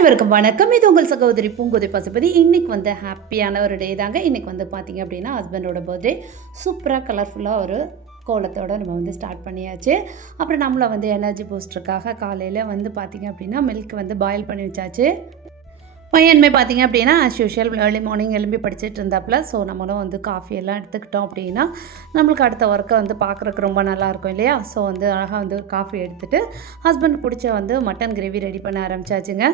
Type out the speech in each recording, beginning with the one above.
அனைவருக்கும் வணக்கம். இது உங்கள் சகோதரி பூங்கோதை பசுபதி. இன்றைக்கி வந்து ஹாப்பியான ஒரு டே தாங்க. இன்றைக்கி வந்து பார்த்திங்க அப்படின்னா ஹஸ்பண்டோட பர்த்டே. சூப்பராக கலர்ஃபுல்லாக ஒரு கோலத்தோடு நம்ம வந்து ஸ்டார்ட் பண்ணியாச்சு. அப்புறம் நம்மளை வந்து எனர்ஜி பூஸ்டருக்காக காலையில் வந்து பார்த்திங்க அப்படின்னா மில்க் வந்து பாயில் பண்ணி வச்சாச்சு. பையனுமே பார்த்திங்க அப்படின்னா ஆஸ் யூஷுவல் ஏர்லி மார்னிங் எழும்பி படிச்சுட்டு இருந்தாப்புல. ஸோ நம்மளும் வந்து காஃபி எல்லாம் எடுத்துக்கிட்டோம் அப்படின்னா நம்மளுக்கு அடுத்த ஒர்க்கை வந்து பார்க்குறக்கு ரொம்ப நல்லாயிருக்கும் இல்லையா. ஸோ வந்து அழகாக வந்து ஒரு காஃபி எடுத்துகிட்டு ஹஸ்பண்ட் பிடிச்ச வந்து மட்டன் கிரேவி ரெடி பண்ண ஆரம்பிச்சாச்சுங்க.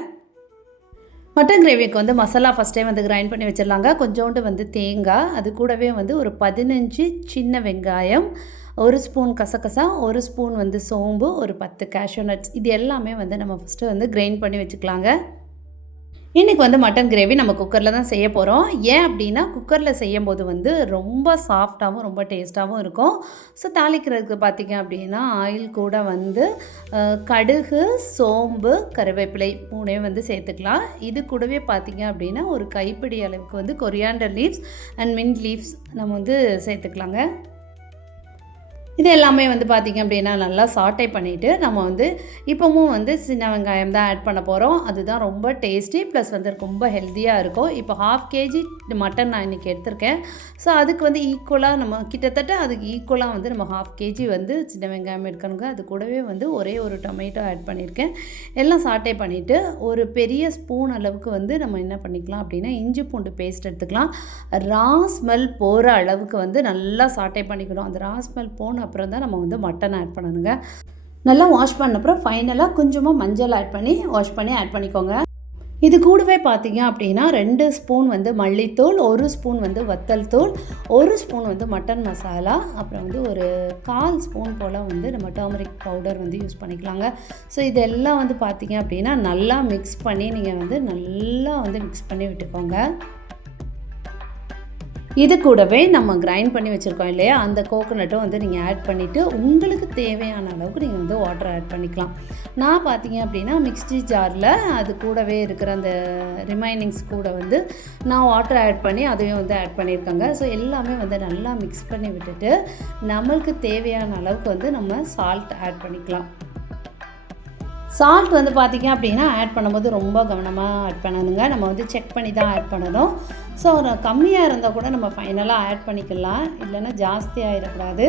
மட்டன் கிரேவிக்கு வந்து மசாலா ஃபஸ்ட்டே வந்து கிரைண்ட் பண்ணி வச்சிடலாங்க. கொஞ்சோண்டு வந்து தேங்காய், அது கூடவே வந்து ஒரு 15 சின்ன வெங்காயம், 1 ஸ்பூன் கசகசா, 1 ஸ்பூன் வந்து சோம்பு, ஒரு 10 கேஷ்யூ நட்ஸ், இது எல்லாமே வந்து நம்ம ஃபஸ்ட்டு வந்து கிரைண்ட் பண்ணி வச்சுக்கலாங்க. இன்றைக்கி வந்து மட்டன் கிரேவி நம்ம குக்கரில் தான் செய்ய போகிறோம். ஏன் அப்படின்னா குக்கரில் செய்யும்போது வந்து ரொம்ப சாஃப்டாகவும் ரொம்ப டேஸ்ட்டாகவும் இருக்கும். ஸோ தாளிக்கிறதுக்கு பார்த்திங்க அப்படின்னா ஆயில் கூட வந்து கடுகு, சோம்பு, கருவேப்பிலை 3 வந்து சேர்த்துக்கலாம். இது கூடவே பார்த்திங்க அப்படின்னா ஒரு கைப்பிடி அளவுக்கு வந்து coriander leaves and mint leaves நம்ம வந்து சேர்த்துக்கலாங்க. இது எல்லாமே வந்து பார்த்திங்க அப்படின்னா நல்லா சாட்டை பண்ணிவிட்டு நம்ம வந்து இப்போவும் வந்து சின்ன வெங்காயம் தான் ஆட் பண்ண போகிறோம். அதுதான் ரொம்ப டேஸ்டி ப்ளஸ் வந்து ரொம்ப ஹெல்த்தியாக இருக்கும். இப்போ 1/2 kg மட்டன் நான் இன்றைக்கி எடுத்திருக்கேன். ஸோ அதுக்கு வந்து ஈக்குவலாக நம்ம கிட்டத்தட்ட அதுக்கு ஈக்குவலாக வந்து நம்ம 1/2 kg வந்து சின்ன வெங்காயம் எடுக்கணுங்க. அது கூடவே வந்து ஒரே ஒரு டொமேட்டோ ஆட் பண்ணியிருக்கேன். எல்லாம் சாட்டை பண்ணிவிட்டு ஒரு பெரிய ஸ்பூன் அளவுக்கு வந்து நம்ம என்ன பண்ணிக்கலாம் அப்படின்னா இஞ்சி பூண்டு பேஸ்ட் எடுத்துக்கலாம். ரா ஸ்மெல் போகிற அளவுக்கு வந்து நல்லா சாட்டை பண்ணிக்கணும். அந்த ரா ஸ்மெல் போன அப்புறம் தான் நம்ம வந்து மட்டன் ஆட் பண்ணணுங்க. நல்லா வாஷ் பண்ண அப்புறம் ஃபைனலாக கொஞ்சமாக மஞ்சள் ஆட் பண்ணி வாஷ் பண்ணி ஆட் பண்ணிக்கோங்க. இது கூடவே பார்த்தீங்க அப்படின்னா 2 ஸ்பூன் வந்து மல்லித்தூள், 1 ஸ்பூன் வந்து வத்தல் தூள், 1 ஸ்பூன் வந்து மட்டன் மசாலா, அப்புறம் வந்து ஒரு 1/4 ஸ்பூன் போல் வந்து நம்ம டர்மரிக் பவுடர் வந்து யூஸ் பண்ணிக்கலாங்க. ஸோ இதெல்லாம் வந்து பார்த்தீங்க அப்படின்னா நல்லா மிக்ஸ் பண்ணி நீங்கள் வந்து நல்லா வந்து மிக்ஸ் பண்ணி விட்டுக்கோங்க. இது கூடவே நம்ம கிரைண்ட் பண்ணி வச்சுருக்கோம் இல்லையா, அந்த கோகோனட்டும் வந்து நீங்கள் ஆட் பண்ணிவிட்டு உங்களுக்கு தேவையான அளவுக்கு நீங்கள் வந்து வாட்டர் ஆட் பண்ணிக்கலாம். நான் பார்த்தீங்க அப்படின்னா மிக்ஸி ஜாரில் அது கூடவே இருக்கிற அந்த ரிமைனிங்ஸ் கூட வந்து நான் வாட்டர் ஆட் பண்ணி அதையும் வந்து ஆட் பண்ணியிருக்கேங்க. ஸோ எல்லாமே வந்து நல்லா மிக்ஸ் பண்ணி விட்டுட்டு நம்மளுக்கு தேவையான அளவுக்கு வந்து நம்ம சால்ட் ஆட் பண்ணிக்கலாம். சால்ட் வந்து பார்த்திங்க அப்படின்னா ஆட் பண்ணும்போது ரொம்ப கவனமாக ஆட் பண்ணணுங்க. நம்ம வந்து செக் பண்ணி தான் ஆட் பண்ணணும். ஸோ கம்மியாக இருந்தால் கூட நம்ம ஃபைனலாக ஆட் பண்ணிக்கலாம், இல்லைன்னா ஜாஸ்தி ஆகிடக்கூடாது.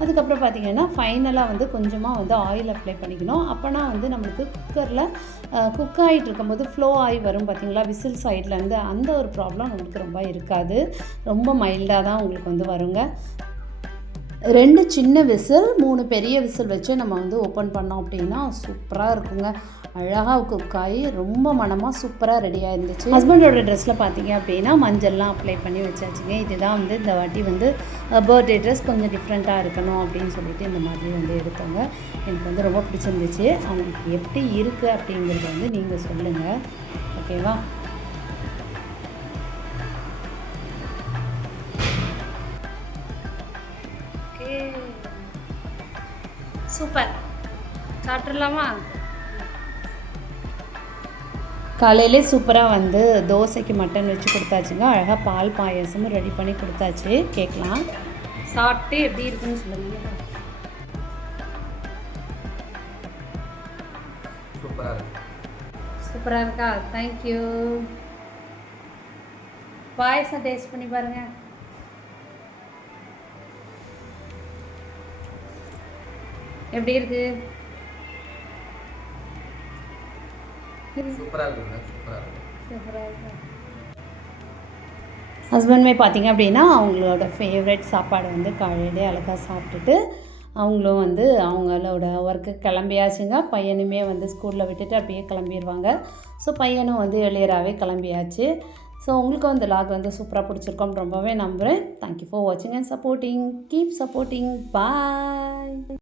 அதுக்கப்புறம் பார்த்திங்கன்னா ஃபைனலாக வந்து கொஞ்சமாக வந்து ஆயில் அப்ளை பண்ணிக்கணும். அப்போனா வந்து நம்மளுக்கு குக்கரில் குக் ஆகிட்டு இருக்கும்போது ஃப்ளோ ஆகி வரும் பார்த்திங்களா விசில் சைட்லேருந்து, அந்த ஒரு ப்ராப்ளம் நம்மளுக்கு ரொம்ப இருக்காது. ரொம்ப மைல்டாக தான் உங்களுக்கு வந்து வருங்க. 2 சின்ன விசில் 3 பெரிய விசில் வச்சு நம்ம வந்து ஓப்பன் பண்ணோம் அப்படின்னா சூப்பராக இருக்குங்க. அழகாக குக் ஆகி ரொம்ப மனமாக சூப்பராக ரெடியாக இருந்துச்சு. ஹஸ்பண்டோட ட்ரெஸ்ஸில் பார்த்தீங்க அப்படின்னா மஞ்சள்லாம் அப்ளை பண்ணி வச்சாச்சுங்க. இதுதான் வந்து இந்த வாட்டி வந்து பர்த்டே ட்ரெஸ் கொஞ்சம் டிஃப்ரெண்ட்டாக இருக்கணும் அப்படின்னு சொல்லிட்டு இந்த மாதிரி வந்து எடுத்தோங்க. எனக்கு வந்து ரொம்ப பிடிச்சிருந்துச்சு. அவங்களுக்கு எப்படி இருக்குது அப்படிங்கிறத வந்து நீங்கள் சொல்லுங்கள், ஓகேவா? சூப்பர், சாப்பிட்றலாமா? காலையிலே சூப்பராக வந்து தோசைக்கு மட்டன் வச்சு கொடுத்தாச்சுங்க. அழகாக பால் பாயசமும் ரெடி பண்ணி கொடுத்தாச்சு. கேட்கலாம், சாப்பிட்டு எப்படி இருக்குன்னு சொல்லுங்க. சூப்பராக இருக்கா? தேங்க்யூ. பாயசம் டேஸ்ட் பண்ணி பாருங்கள். எப்படி இருக்கு? சூப்பராக இருக்கு. ஹஸ்பண்டுமே பார்த்தீங்க அப்படின்னா அவங்களோட ஃபேவரட் சாப்பாடு வந்து காலையிலே அழகாக சாப்பிட்டுட்டு அவங்களும் வந்து அவங்களோட ஒர்க்கு கிளம்பியாச்சுங்க. பையனுமே வந்து ஸ்கூலில் விட்டுட்டு அப்படியே கிளம்பிடுவாங்க. ஸோ பையனும் வந்து எளியராகவே கிளம்பியாச்சு. ஸோ உங்களுக்கும் இந்த லாக் வந்து சூப்பராக பிடிச்சிருக்கோம் ரொம்பவே நம்புகிறேன். தேங்க்யூ ஃபார் வாட்சிங் and supporting. Keep supporting. Bye.